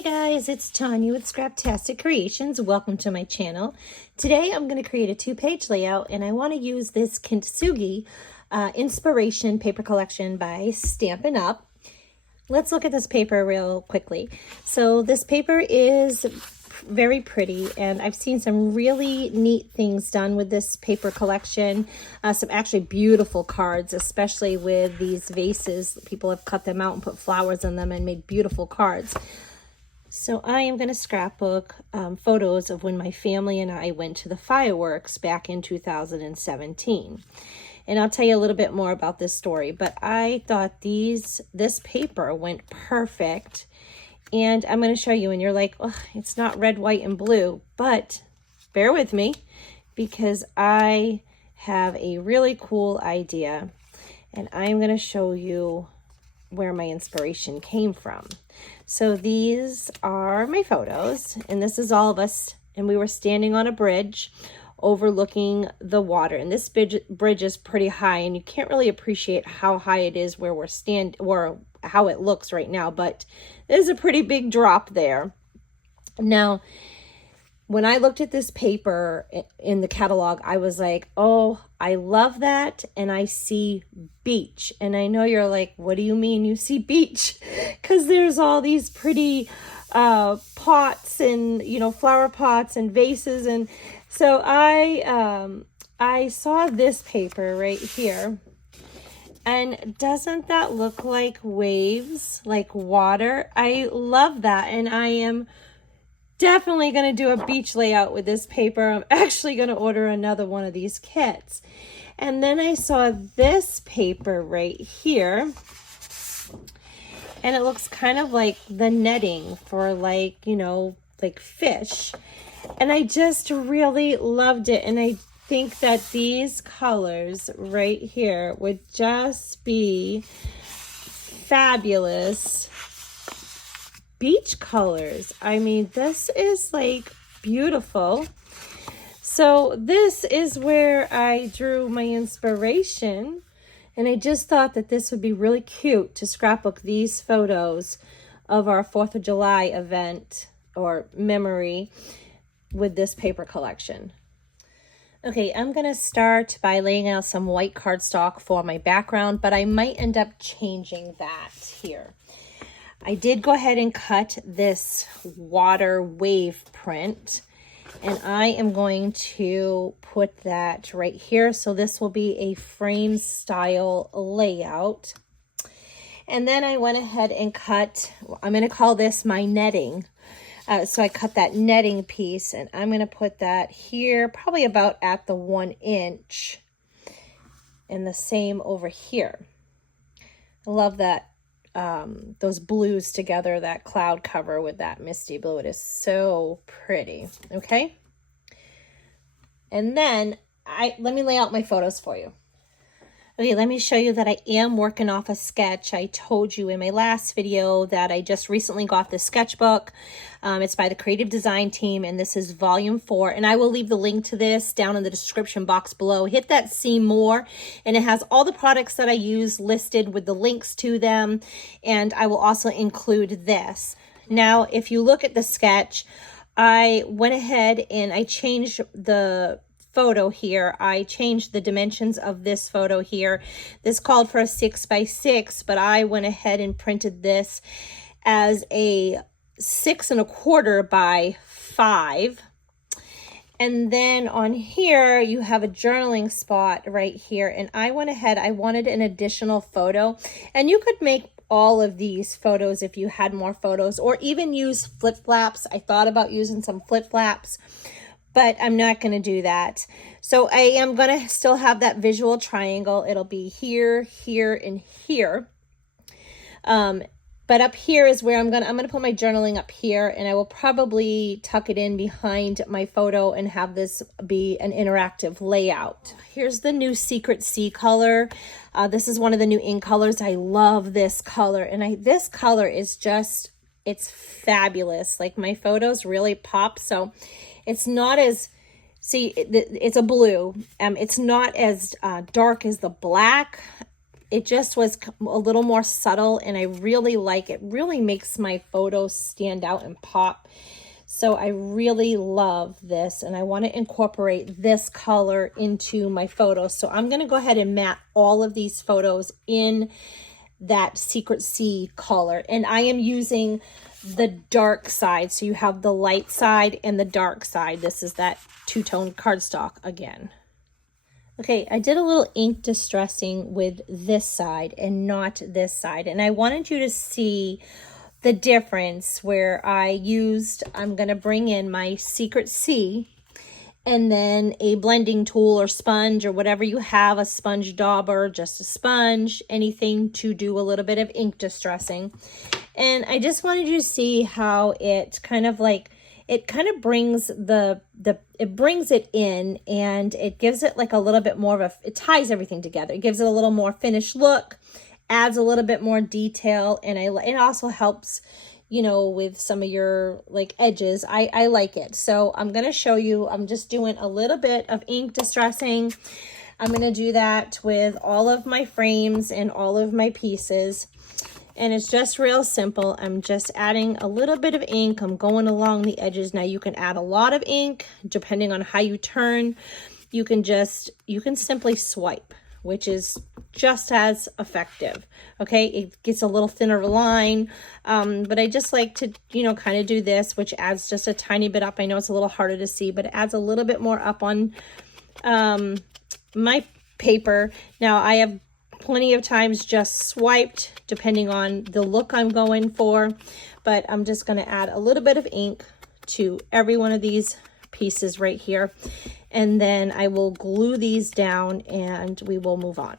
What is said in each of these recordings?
Hey guys, it's Tanya with Scraptastic Creations. Welcome to my channel. Today I'm going to create a two-page layout and I want to use this Kintsugi Inspiration paper collection by Stampin Up. Let's look at this paper real quickly. So this paper is very pretty and I've seen some really neat things done with this paper collection. Some actually beautiful cards, especially with these vases. People have cut them out and put flowers in them and made beautiful cards. So I am going to scrapbook photos of when my family and I went to the fireworks back in 2017. And I'll tell you a little bit more about this story, but I thought this paper went perfect. And I'm going to show you, and you're like, oh, it's not red, white, and blue, but bear with me because I have a really cool idea and I'm going to show you where my inspiration came from. So these are my photos, and this is all of us, and we were standing on a bridge overlooking the water, and this bridge is pretty high, and you can't really appreciate how high it is where we're standing, or how it looks right now, but there's a pretty big drop there. Now, when I looked at this paper in the catalog, I was like, oh, I love that. And I see beach. And I know you're like, what do you mean you see beach? Because there's all these pretty pots and, flower pots and vases. And so I saw this paper right here. And doesn't that look like waves, like water? I love that. And I am definitely going to do a beach layout with this paper. I'm actually going to order another one of these kits. And then I saw this paper right here. And it looks kind of like the netting for like fish. And I just really loved it. And I think that these colors right here would just be fabulous beach colors. I mean, this is like beautiful. So this is where I drew my inspiration, and I just thought that this would be really cute to scrapbook these photos of our 4th of July event or memory with this paper collection. Okay, I'm going to start by laying out some white cardstock for my background, but I might end up changing that here. I did go ahead and cut this water wave print, and I am going to put that right here. So this will be a frame style layout. And then I went ahead and cut, I'm going to call this my netting. So I cut that netting piece, and I'm going to put that here, probably about at the 1 inch, and the same over here. I love that. Those blues together, that cloud cover with that misty blue. It is so pretty. Okay. And then let me lay out my photos for you. Okay, let me show you that I am working off a sketch. I told you in my last video that I just recently got this sketchbook. It's by the Creative Design Team, and this is volume 4. And I will leave the link to this down in the description box below. Hit that see more, and it has all the products that I use listed with the links to them. And I will also include this. Now, if you look at the sketch, I went ahead and I changed the photo here. I changed the dimensions of this photo here. This called for a 6 by 6, but I went ahead and printed this as a 6 1/4 by 5. And then on here, you have a journaling spot right here. And I went ahead, I wanted an additional photo, and you could make all of these photos if you had more photos, or even use flip flaps. I thought about using some flip flaps, but I'm not going to do that. So I am going to still have that visual triangle. It'll be here, here, and here. But up here is where I'm going to put my journaling up here, and I will probably tuck it in behind my photo and have this be an interactive layout. Here's the new Secret Sea color. This is one of the new ink colors. I love this color, and this color is just, it's fabulous. Like, my photos really pop. So it's not as, see, it's a blue. It's not as dark as the black. it just was a little more subtle, and I really like it. Really makes my photos stand out and pop. So I really love this, and I want to incorporate this color into my photos. So I'm going to go ahead and mat all of these photos in that Secret C color, and I am using the dark side. So you have the light side and the dark side. This is that two-tone cardstock again. Okay, I did a little ink distressing with this side and not this side, and I wanted you to see the difference where I'm going to bring in my Secret C and then a blending tool or sponge or whatever you have, a sponge dauber, just a sponge, anything to do a little bit of ink distressing. And I just wanted you to see how it kind of brings it brings it in, and it gives it like a little bit more of it ties everything together. It gives it a little more finished look, adds a little bit more detail, and it also helps, you know, with some of your like edges. I like it. So I'm going to show you, I'm just doing a little bit of ink distressing. I'm going to do that with all of my frames and all of my pieces. And it's just real simple. I'm just adding a little bit of ink. I'm going along the edges. Now you can add a lot of ink depending on how you turn. You can simply swipe, which is just as effective. Okay, it gets a little thinner line, but I just like to, you know, kind of do this, which adds just a tiny bit up. I know it's a little harder to see, but it adds a little bit more up on my paper. Now I have plenty of times just swiped depending on the look I'm going for, but I'm just going to add a little bit of ink to every one of these pieces right here, and then I will glue these down and we will move on.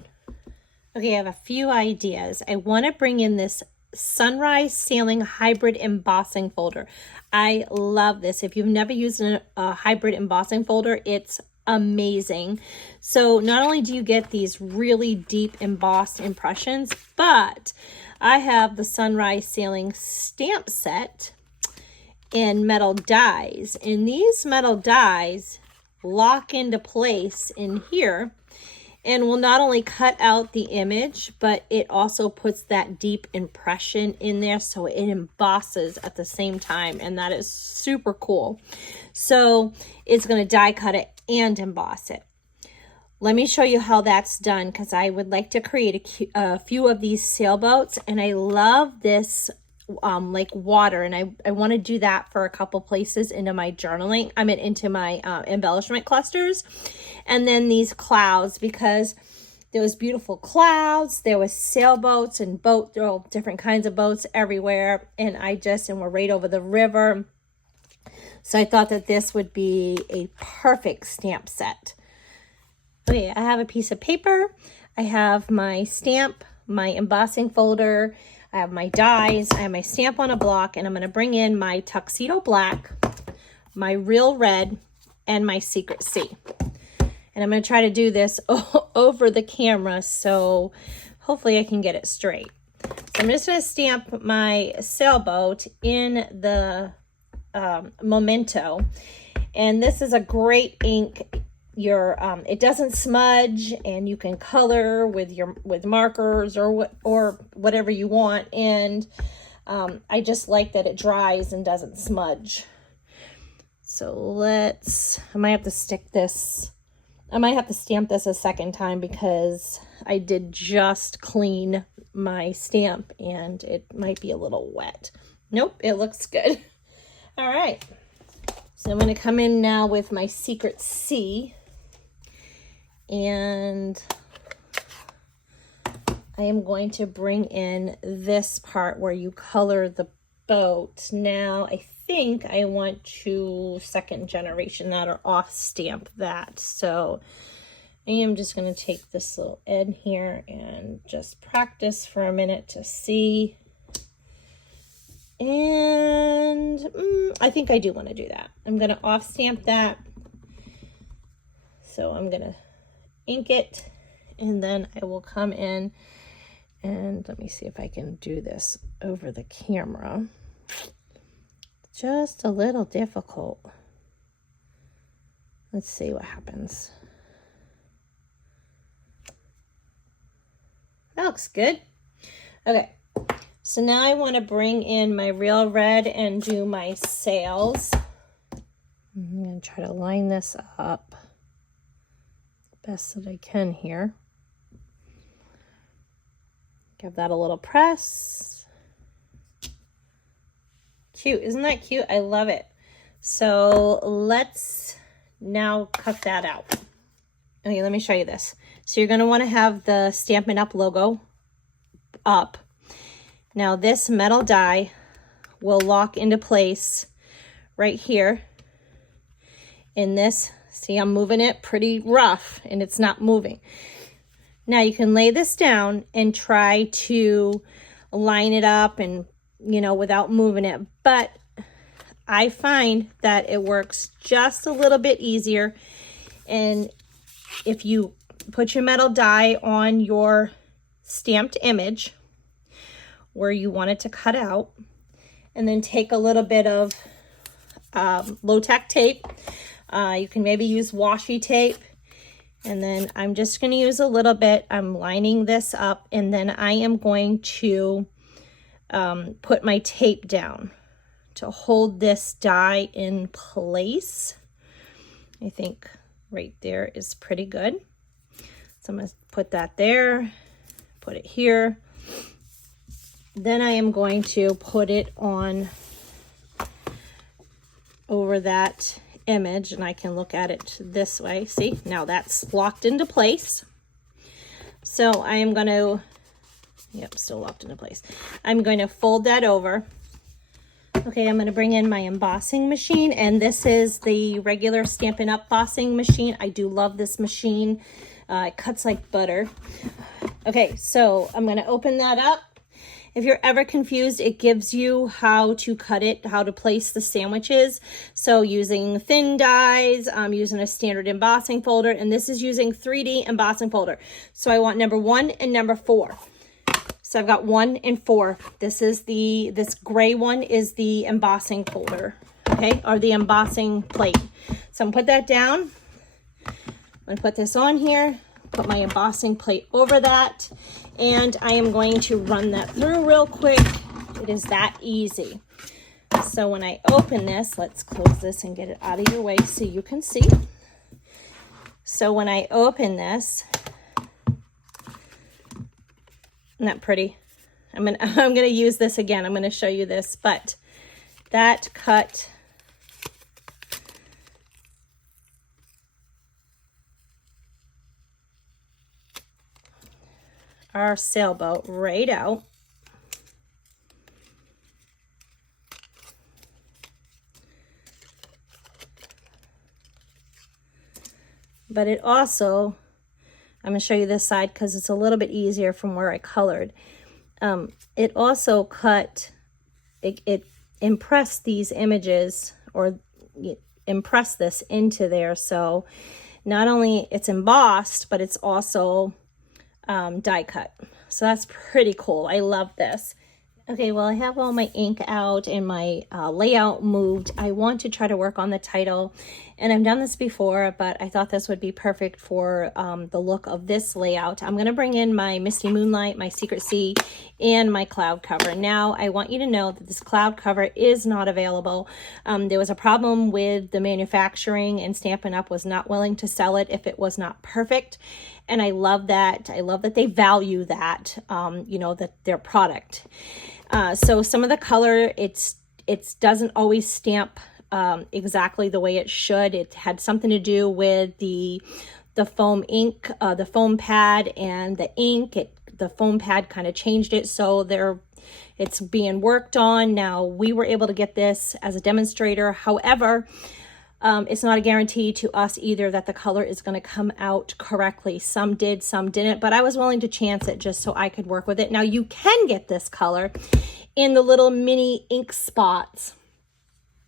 Okay, I have a few ideas. I want to bring in this Sunrise Sailing Hybrid Embossing Folder. I love this. If you've never used a hybrid embossing folder, it's amazing. So not only do you get these really deep embossed impressions, but I have the Sunrise Sailing stamp set in metal dies, and these metal dies lock into place in here and will not only cut out the image, but it also puts that deep impression in there, so it embosses at the same time, and that is super cool. So it's going to die cut it and emboss it. Let me show you how that's done, because I would like to create a few of these sailboats, and I love this like water, and I want to do that for a couple places into my journaling. I mean, into my embellishment clusters, and then these clouds, because there was beautiful clouds, there was sailboats and different kinds of boats everywhere, and we're right over the river. So I thought that this would be a perfect stamp set. Okay, I have a piece of paper. I have my stamp, my embossing folder. I have my dies. I have my stamp on a block, and I'm going to bring in my Tuxedo Black, my Real Red, and my Secret C. And I'm going to try to do this over the camera, so hopefully I can get it straight. So I'm just going to stamp my sailboat in the Memento, and this is a great ink. It doesn't smudge, and you can color with markers or whatever you want, and I just like that it dries and doesn't smudge. So I might have to stamp this a second time, because I did just clean my stamp and it might be a little wet. Nope, it looks good. All right, so I'm going to come in now with my Secret C, and I am going to bring in this part where you color the boat. Now I think I want to second generation that, or off stamp that. So I am just going to take this little end here and just practice for a minute to see. And I think I do want to do that. I'm going to off stamp that. So I'm going to ink it, and then I will come in, and let me see if I can do this over the camera. Just a little difficult. Let's see what happens. That looks good. Okay, so now I want to bring in my real red and do my sails. I'm going to try to line this up best that I can here. Give that a little press. Cute, isn't that cute? I love it. So let's now cut that out. Okay, let me show you this. So you're going to want to have the Stampin' Up logo up. Now this metal die will lock into place right here in this. See, I'm moving it pretty rough and it's not moving. Now you can lay this down and try to line it up and, you know, without moving it. But I find that it works just a little bit easier. And if you put your metal die on your stamped image where you want it to cut out, and then take a little bit of low-tack tape. You can maybe use washi tape. And then I'm just going to use a little bit. I'm lining this up, and then I am going to put my tape down to hold this die in place. I think right there is pretty good. So I'm going to put that there, put it here. Then I am going to put it on over that image, and I can look at it this way. See, now that's locked into place. So I am going to, yep, still locked into place. I'm going to fold that over. Okay, I'm going to bring in my embossing machine, and this is the regular Stampin' Up embossing machine. I do love this machine. It cuts like butter. Okay, so I'm going to open that up. If you're ever confused, it gives you how to cut it, how to place the sandwiches. So using thin dies, I'm using a standard embossing folder, and this is using 3D embossing folder. So I want number 1 and number 4. So I've got 1 and 4. This gray one is the embossing folder, okay, or the embossing plate. So I'm gonna put that down. I'm gonna put this on here, put my embossing plate over that, and I am going to run that through real quick. It is that easy. So when I open this, let's close this and get it out of your way so you can see. So when I open this, isn't that pretty? I'm gonna use this again. I'm gonna show you this, but that cut our sailboat right out. But it also, I'm going to show you this side because it's a little bit easier from where I colored. It also cut, it impressed these images, or impressed this into there. So not only it's embossed, but it's also die cut. So that's pretty cool. I love this. Okay, well, I have all my ink out and my layout moved. I want to try to work on the title, and I've done this before, but I thought this would be perfect for the look of this layout. I'm going to bring in my Misty Moonlight, my Secret Sea, and my cloud cover. Now, I want you to know that this cloud cover is not available. There was a problem with the manufacturing, and Stampin' Up was not willing to sell it if it was not perfect. And I love that. I love that they value that, you know, that their product. So some of the color, it doesn't always stamp exactly the way it should. It had something to do with the foam ink, the foam pad, and the ink. The foam pad kind of changed it, so it's being worked on. Now, we were able to get this as a demonstrator. However, it's not a guarantee to us either that the color is going to come out correctly. Some did, some didn't, but I was willing to chance it just so I could work with it. Now, you can get this color in the little mini ink spots,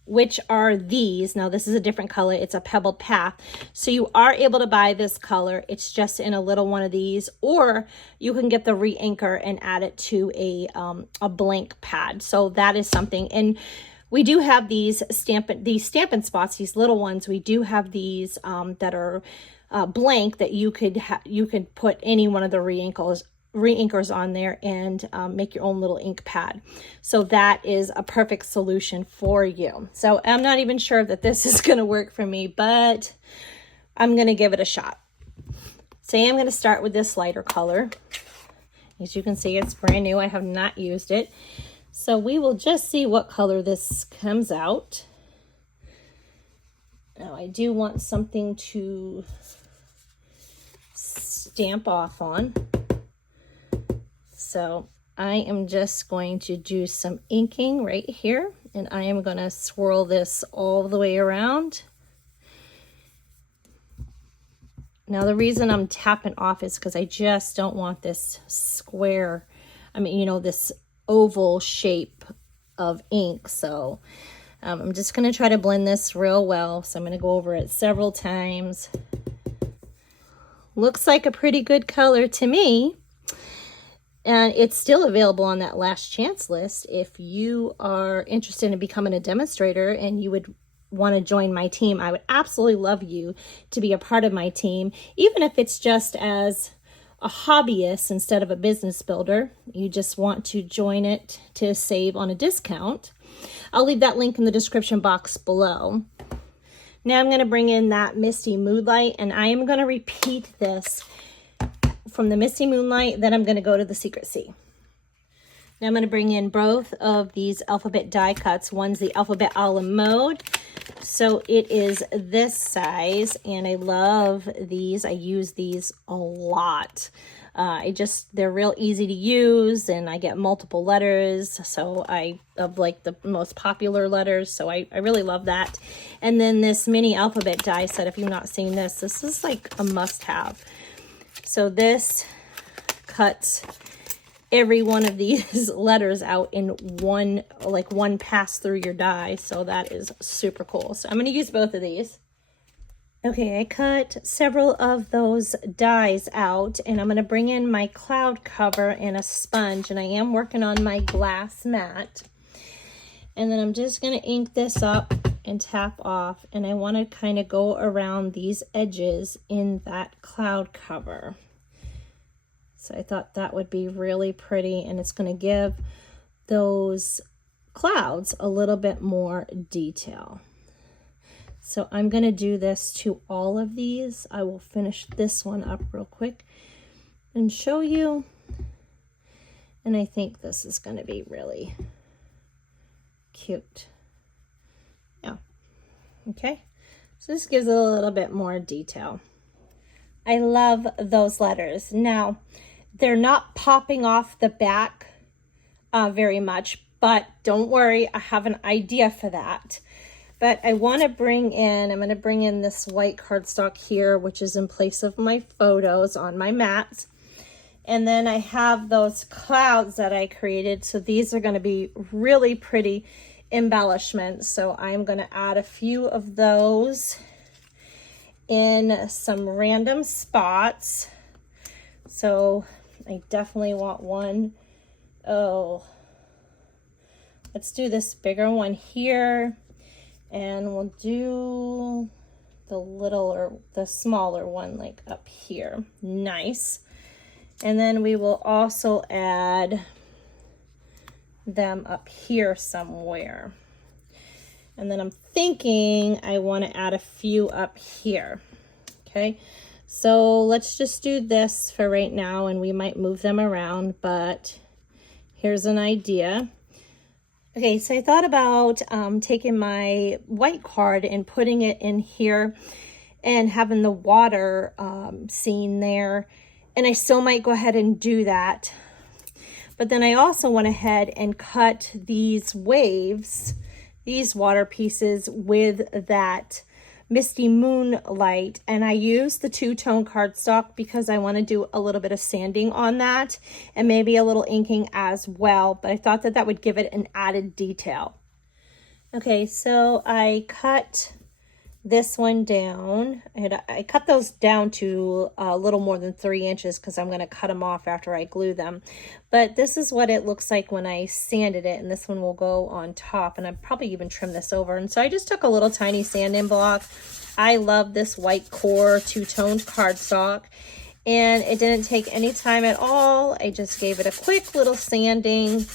which are these. Now, this is a different color. It's a pebbled path. So you are able to buy this color. It's just in a little one of these, or you can get the re-inker and add it to a blank pad. So that is something. And we do have these Stampin' spots, these little ones. We do have these that are blank that you could put any one of the re-inkers re-inkers on there and make your own little ink pad. So that is a perfect solution for you. So I'm not even sure that this is going to work for me, but I'm going to give it a shot. So I am going to start with this lighter color. As you can see, it's brand new. I have not used it. So we will just see what color this comes out. Now I do want something to stamp off on. So I am just going to do some inking right here, and I am going to swirl this all the way around. Now the reason I'm tapping off is because I just don't want this square, this oval shape of ink. So I'm just going to try to blend this real well. So I'm going to go over it several times. Looks like a pretty good color to me. And it's still available on that last chance list. If you are interested in becoming a demonstrator and you would want to join my team, I would absolutely love you to be a part of my team, even if it's just as a hobbyist instead of a business builder. You just want to join it to save on a discount. I'll leave that link in the description box below. Now I'm going to bring in that Misty Moonlight, and I am going to repeat this from the Misty Moonlight, then I'm going to go to the Secret Sea. Now I'm going to bring in both of these alphabet die cuts. One's the alphabet a la mode, so it is this size, and I love these. I use these a lot. They're real easy to use, and I get multiple letters, so of like the most popular letters, so I really love that. And then this mini alphabet die set, if you've not seen this is like a must-have. So this cuts every one of these letters out in one pass through your die. So that is super cool. So I'm going to use both of these. Okay, I cut several of those dies out, and I'm going to bring in my cloud cover and a sponge, and I am working on my glass mat. And then I'm just going to ink this up and tap off, and I want to kind of go around these edges in that cloud cover. So I thought that would be really pretty, and it's going to give those clouds a little bit more detail. So I'm going to do this to all of these. I will finish this one up real quick and show you. And I think this is going to be really cute. Yeah. Okay. So this gives it a little bit more detail. I love those letters. Now, they're not popping off the back very much, but don't worry, I have an idea for that. But I want to I'm going to bring in this white cardstock here, which is in place of my photos on my mat. And then I have those clouds that I created. So these are going to be really pretty embellishments. So I'm going to add a few of those in some random spots. So I definitely want one. Oh, let's do this bigger one here. And we'll do the smaller one like up here. Nice. And then we will also add them up here somewhere. And then I'm thinking I want to add a few up here. Okay, so let's just do this for right now, and we might move them around, but here's an idea. Okay, so I thought about taking my white card and putting it in here and having the water scene there. And I still might go ahead and do that. But then I also went ahead and cut these waves, these water pieces with that Misty Moonlight, and I used the two-tone cardstock because I want to do a little bit of sanding on that and maybe a little inking as well, but I thought that would give it an added detail. Okay, so I cut this one down. I cut those down to a little more than 3 inches because I'm going to cut them off after I glue them. But this is what it looks like when I sanded it, and this one will go on top, and I'd probably even trim this over. And so I just took a little tiny sanding block. I love this white core two-toned cardstock, and it didn't take any time at all. I just gave it a quick little sanding,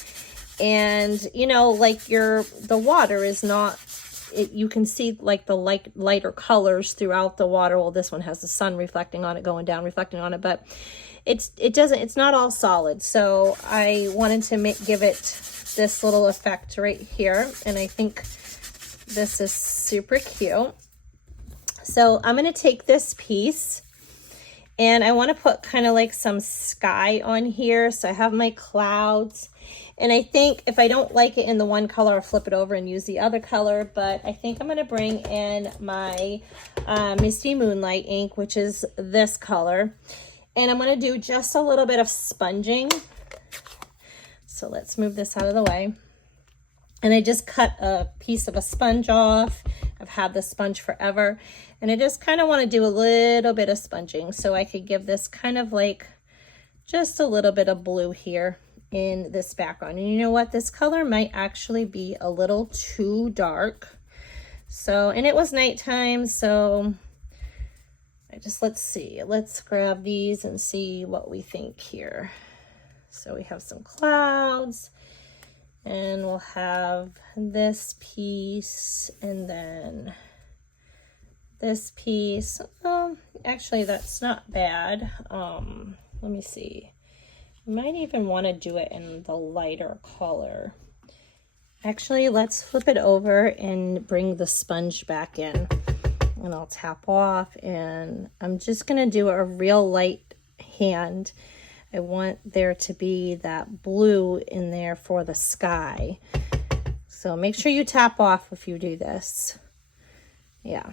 and you know, like the water is not, you can see like the lighter colors throughout the water. Well, this one has the sun reflecting on it, going down, reflecting on it, but it's not all solid. So I wanted to give it this little effect right here, and I think this is super cute. So I'm going to take this piece, and I want to put kind of like some sky on here. So I have my clouds, and I think if I don't like it in the one color, I'll flip it over and use the other color. But I think I'm going to bring in my Misty Moonlight ink, which is this color. And I'm going to do just a little bit of sponging. So let's move this out of the way. And I just cut a piece of a sponge off. I've had this sponge forever. And I just kind of want to do a little bit of sponging so I could give this kind of like just a little bit of blue here in this background. And you know what? This color might actually be a little too dark. So, and it was nighttime, so let's see. Let's grab these and see what we think here. So we have some clouds, and we'll have this piece, and then this piece. Actually, that's not bad. Let me see. I might even want to do it in the lighter color. Actually, let's flip it over and bring the sponge back in. And I'll tap off, and I'm just going to do a real light hand. I want there to be that blue in there for the sky. So make sure you tap off if you do this. Yeah,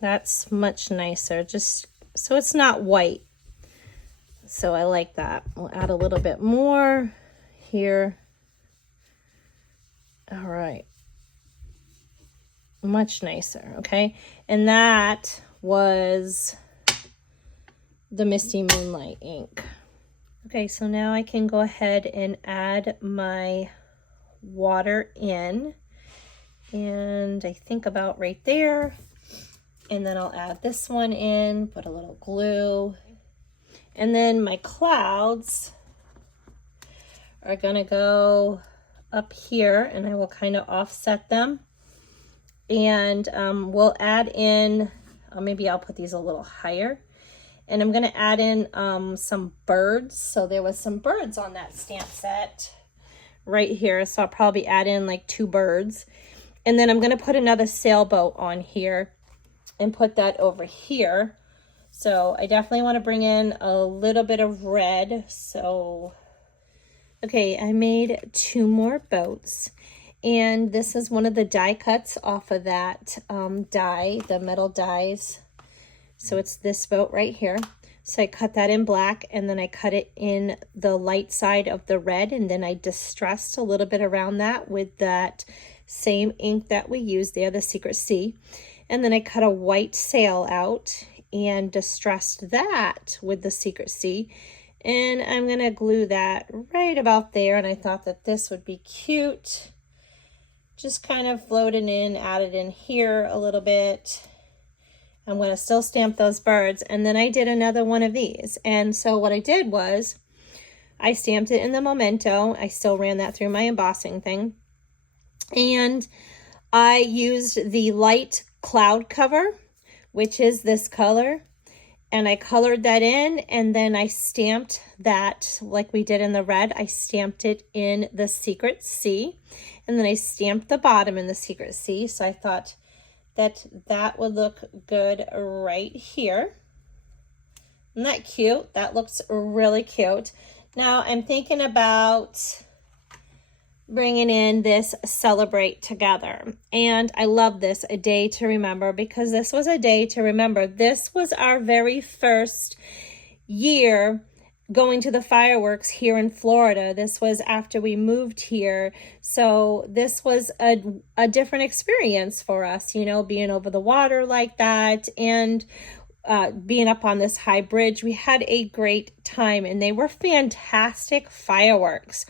that's much nicer, just so it's not white. So I like that. We'll add a little bit more here. All right. Much nicer, okay? And that was the Misty Moonlight ink. Okay, so now I can go ahead and add my water in, and I think about right there. And then I'll add this one in, put a little glue. And then my clouds are gonna go up here, and I will kind of offset them. And we'll add in, maybe I'll put these a little higher. And I'm gonna add in some birds. So there was some birds on that stamp set right here. So I'll probably add in like 2 birds. And then I'm gonna put another sailboat on here and put that over here. So I definitely wanna bring in a little bit of red. So, okay, I made 2 more boats. And this is one of the die cuts off of that die, the metal dies. So it's this boat right here. So I cut that in black, and then I cut it in the light side of the red, and then I distressed a little bit around that with that same ink that we used there, the Secret Sea. And then I cut a white sail out and distressed that with the Secret Sea. And I'm gonna glue that right about there, and I thought that this would be cute. Just kind of floating in, added in here a little bit. I'm going to still stamp those birds. And then I did another one of these. And so what I did was I stamped it in the Memento. I still ran that through my embossing thing. And I used the light cloud cover, which is this color. And I colored that in, and then I stamped that like we did in the red. I stamped it in the Secret Sea, and then I stamped the bottom in the Secret Sea. So I thought that that would look good right here. Isn't that cute? That looks really cute. Now I'm thinking about bringing in this Celebrate Together. And I love this, A Day to Remember, because this was a day to remember. This was our very first year going to the fireworks here in Florida. This was after we moved here. So this was a different experience for us, you know, being over the water like that, and being up on this high bridge. We had a great time, and they were fantastic fireworks.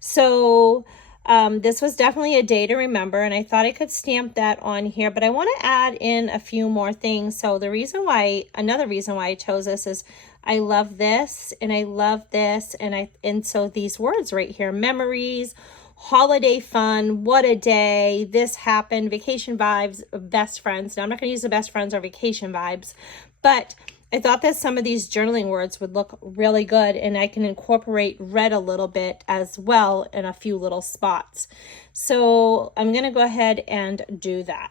So This was definitely a day to remember, and I thought I could stamp that on here, but I want to add in a few more things. So the reason why, another reason why I chose this is I love this, and I love this, and so these words right here, memories, holiday fun, what a day, this happened, vacation vibes, best friends. Now I'm not going to use the best friends or vacation vibes, but I thought that some of these journaling words would look really good, and I can incorporate red a little bit as well in a few little spots. So I'm going to go ahead and do that.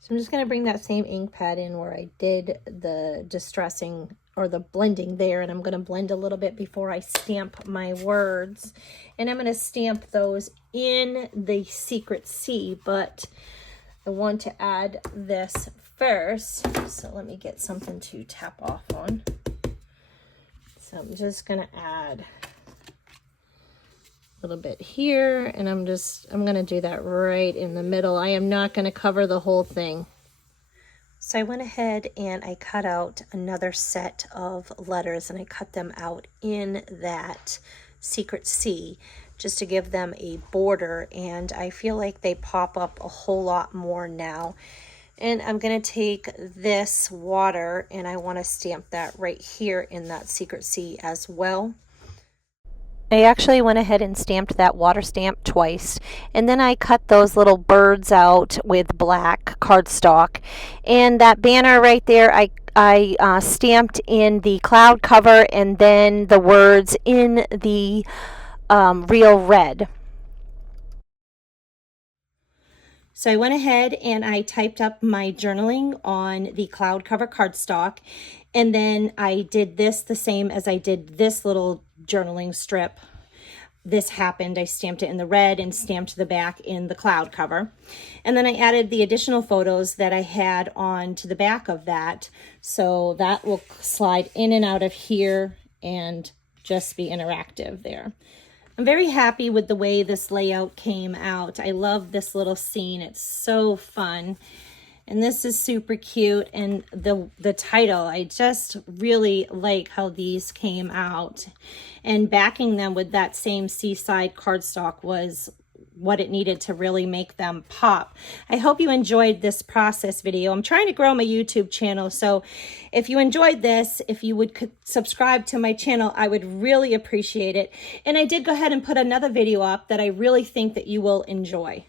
So I'm just going to bring that same ink pad in where I did the distressing or the blending there, and I'm going to blend a little bit before I stamp my words. And I'm going to stamp those in the Secret C, but I want to add this first. So let me get something to tap off on. So I'm just going to add a little bit here, and I'm going to do that right in the middle. I am not going to cover the whole thing. So I went ahead and I cut out another set of letters, and I cut them out in that Secret C just to give them a border, and I feel like they pop up a whole lot more now. And I'm going to take this water, and I want to stamp that right here in that Secret C as well. I actually went ahead and stamped that water stamp twice, and then I cut those little birds out with black cardstock, and that banner right there I stamped in the cloud cover, and then the words in the real red. So I went ahead and I typed up my journaling on the cloud cover cardstock, and then I did this the same as I did this little journaling strip. This happened, I stamped it in the red and stamped the back in the cloud cover. And then I added the additional photos that I had on to the back of that. So that will slide in and out of here and just be interactive there. I'm very happy with the way this layout came out. I love this little scene. It's so fun. And this is super cute. And the title, I just really like how these came out. And backing them with that same seaside cardstock was what it needed to really make them pop. I hope you enjoyed this process video. I'm trying to grow my YouTube channel, so if you enjoyed this, if you would subscribe to my channel, I would really appreciate it. And I did go ahead and put another video up that I really think that you will enjoy.